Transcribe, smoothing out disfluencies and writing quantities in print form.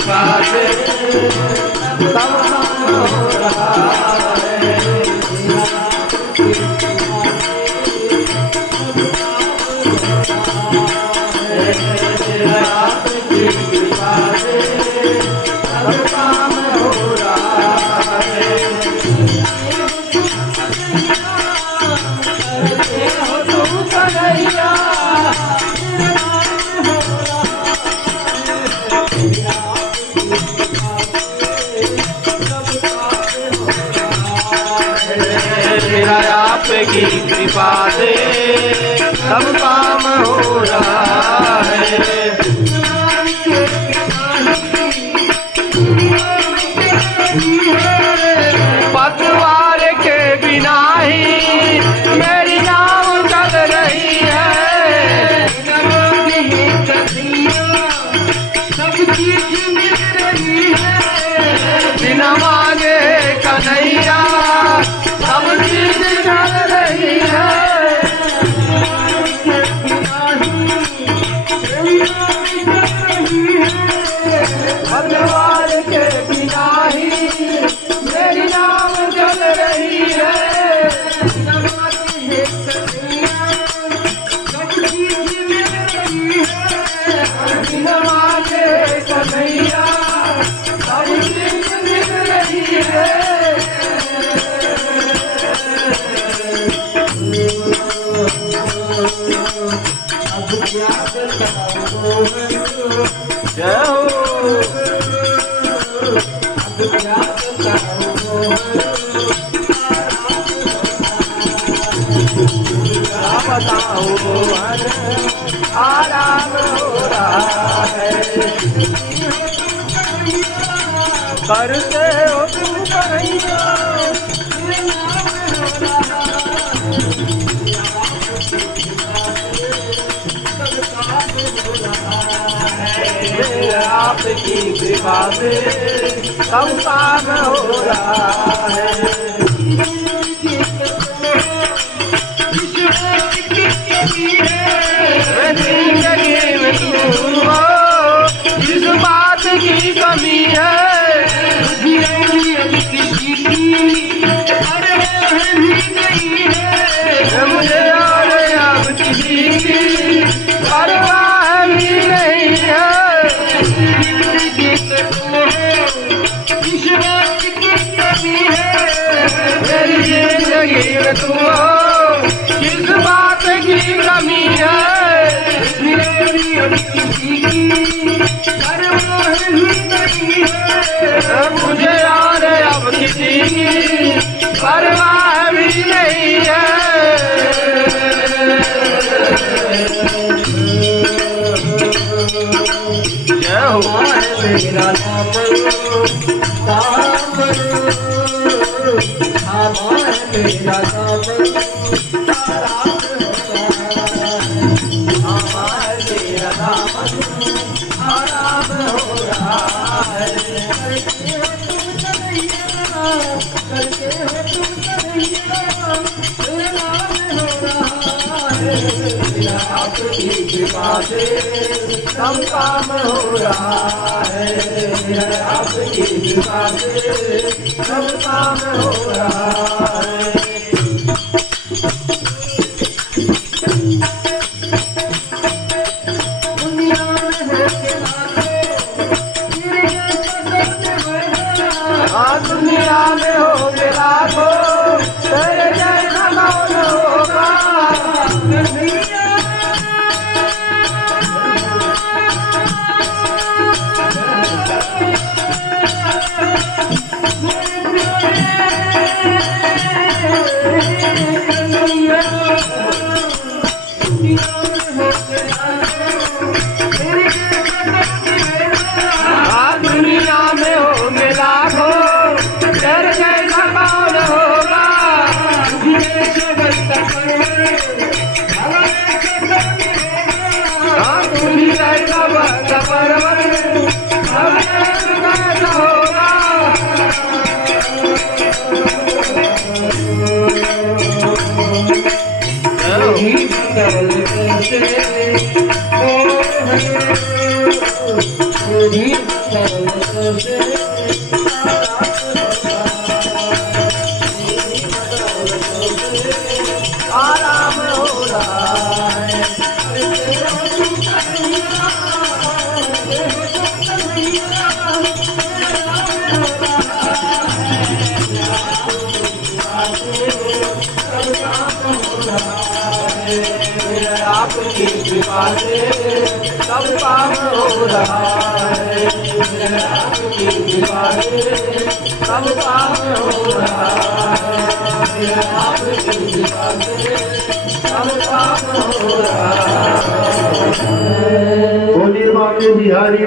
कृपा से सब काम हो रहा है। आपकी कृपा से सब काम हो रहा है। आपकी कृपा से सब काम हो रहा है। पतवार के बिना ही मेरी नाव चल रही है। सब चीज मिल रही है। बिना मांगे कन्हैया सब चीज चल रही है। पतवार के बिना ही मेरी नाव चल रही है। बिना मांगे कन्हैया सब चीज मिल रही है। जय हो बताओ आराम हो रहा है। करते हो तुम कन्हैया आपकी कृपा से सब काम हो रहा है। जिंदगी में तुम हो जिस बात की कमी है। किसी की परवाह नहीं है। मुझे और अब किसी की परवाह भी नहीं है। मेरी जिंदगी में तुम हो किस बात की कमी है। मुझे और अब किसी की परवाह भी नहीं है। जय हो मेरा नाम मेरा आराम हो रहा है। आपकी कृपा से सब काम हो रहा है। आपकी कृपा से सब काम हो रहा है। दुनिया में हो मेरा को तेरे जैसा कौन होगा। आराम हो रहा है। आपकी कृपा से सब काम हो रहा है। आपकी कृपा से सब काम हो रहा है। आपकी कृपा से सब काम हो रहा है। बोलिए बाबू बिहारी